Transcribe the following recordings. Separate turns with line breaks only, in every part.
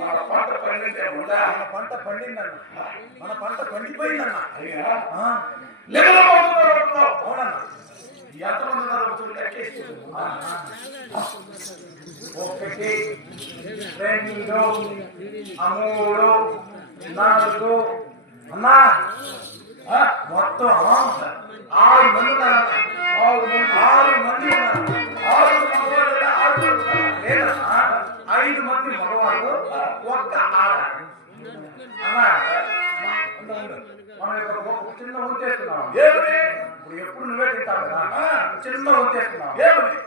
మన పంట పండించే ఉందా
మన పంట పండిందన్న మన పంట పండిపోయిందన్న
ఎంతమంది ఉన్నారో.
ఒకటి రెండు మూడు నాలుగు. అన్నా మొత్తం. ఆరు మంది ఉన్నారు. ఆరు మంది. ఆరు మంది ఉన్నారు. చిన్న
ఏమిటి?
ఇప్పుడు ఎప్పుడు నువ్వే తింటావు కదా చిన్న ఉంచేస్తున్నాం
ఏమిటి?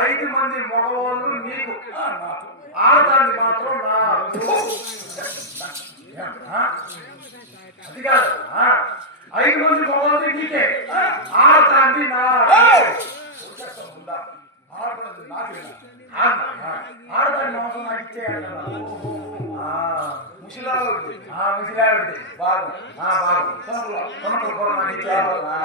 ఐదు మంది మగవాళ్ళు నీకు
ఆ, నాకు.
ఆడదాన్ని మాత్రం నాకు? అది కాదు ఐదు మంది మగవాళ్ళు నీకే ఆడదాన్ని నా
ఏయ్! వచ్చేస్తా ఉందా? ఆడపడదు నాకేనా?
ఆడదాన్ని మాత్రం నాకు ఆ, விசிலாக எடுத்து பாருங்க. ஆ பாருங்க. சொன்னோம் சொன்னோம்
போகிறோம்
நான்
நிச்சயம் போகிறோம் ஆ.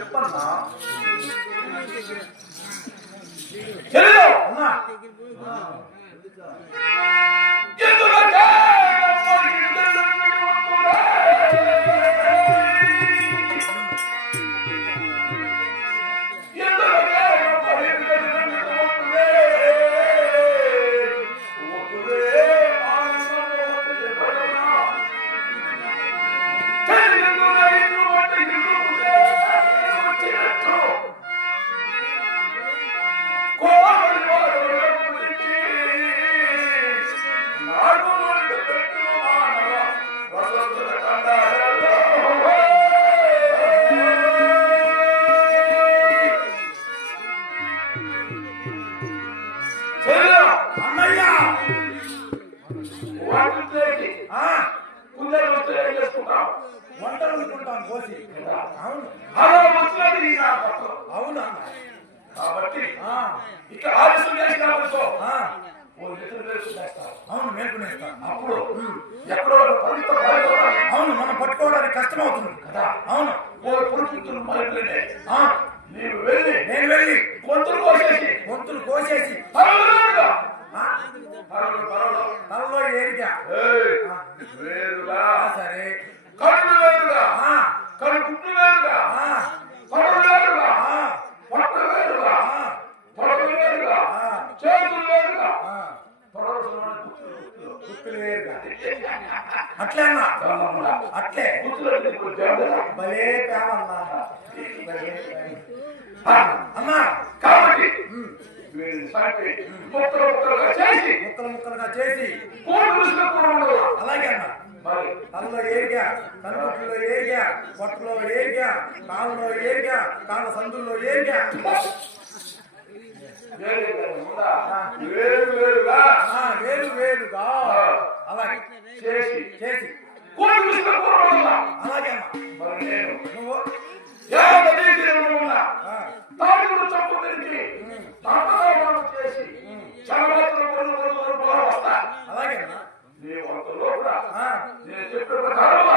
చెప్పన్నా
చెల్లెలు,
అవును.
కాబట్టి ఇక్కడ ఆలస్యం ఇతరు చేస్తావు
అవును మేల్కొనేస్తా
అప్పుడు ఎక్కడో.
అవును మనం పట్టుకోవడానికి కష్టం అవుతుంది
కదా?
అవును.
పురుషులు
నేను వెళ్ళి అట్లే. అట్లే. భలే
కాబట్టి ముక్కలు ముక్కలుగా చేసి
ముక్కలు ముక్కలుగా చేసి అలాగే అన్నా.
మరి?
తలలో ఏరిగా కనుగుట్లో ఏరిగా పొట్టలో ఏరిగా కాళ్ళలో ఏరిగా కాళ్ళ సందుల్లో ఏరిగా.
వేరే నేను చెప్పిన ప్రకారంగా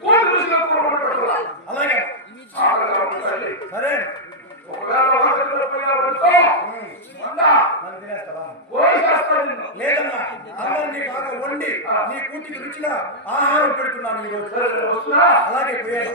కూడా
అలాగే.
ఆగగా ఉండాలి
సరే.
ఒకవేళ
అందరినీ బాగా వండి నీ కూటికి రుచిగా ఆహారం పెడుతున్నాను
సరే, వస్తున్నా?
అలాగే పోయాను.